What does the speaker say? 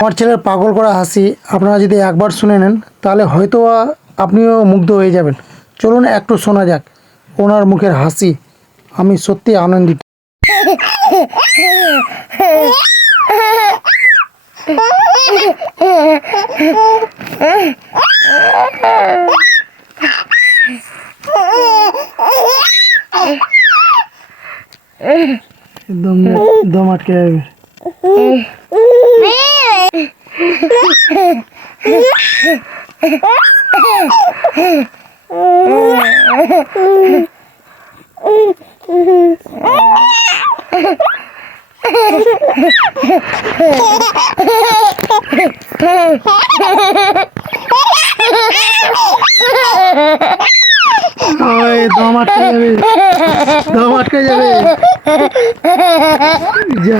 আমার ছেলের পাগল করা হাসি আপনারা যদি একবার শুনে নেন তাহলে হয়তো আপনিও মুগ্ধ হয়ে যাবেন। চলুন একটু শোনা যাক ওনার মুখের হাসি। আমি সত্যি আনন্দিত। একদম দম আটকে যাবে। ওই দম আটকে যাবে, দম আটকে যাবে। যা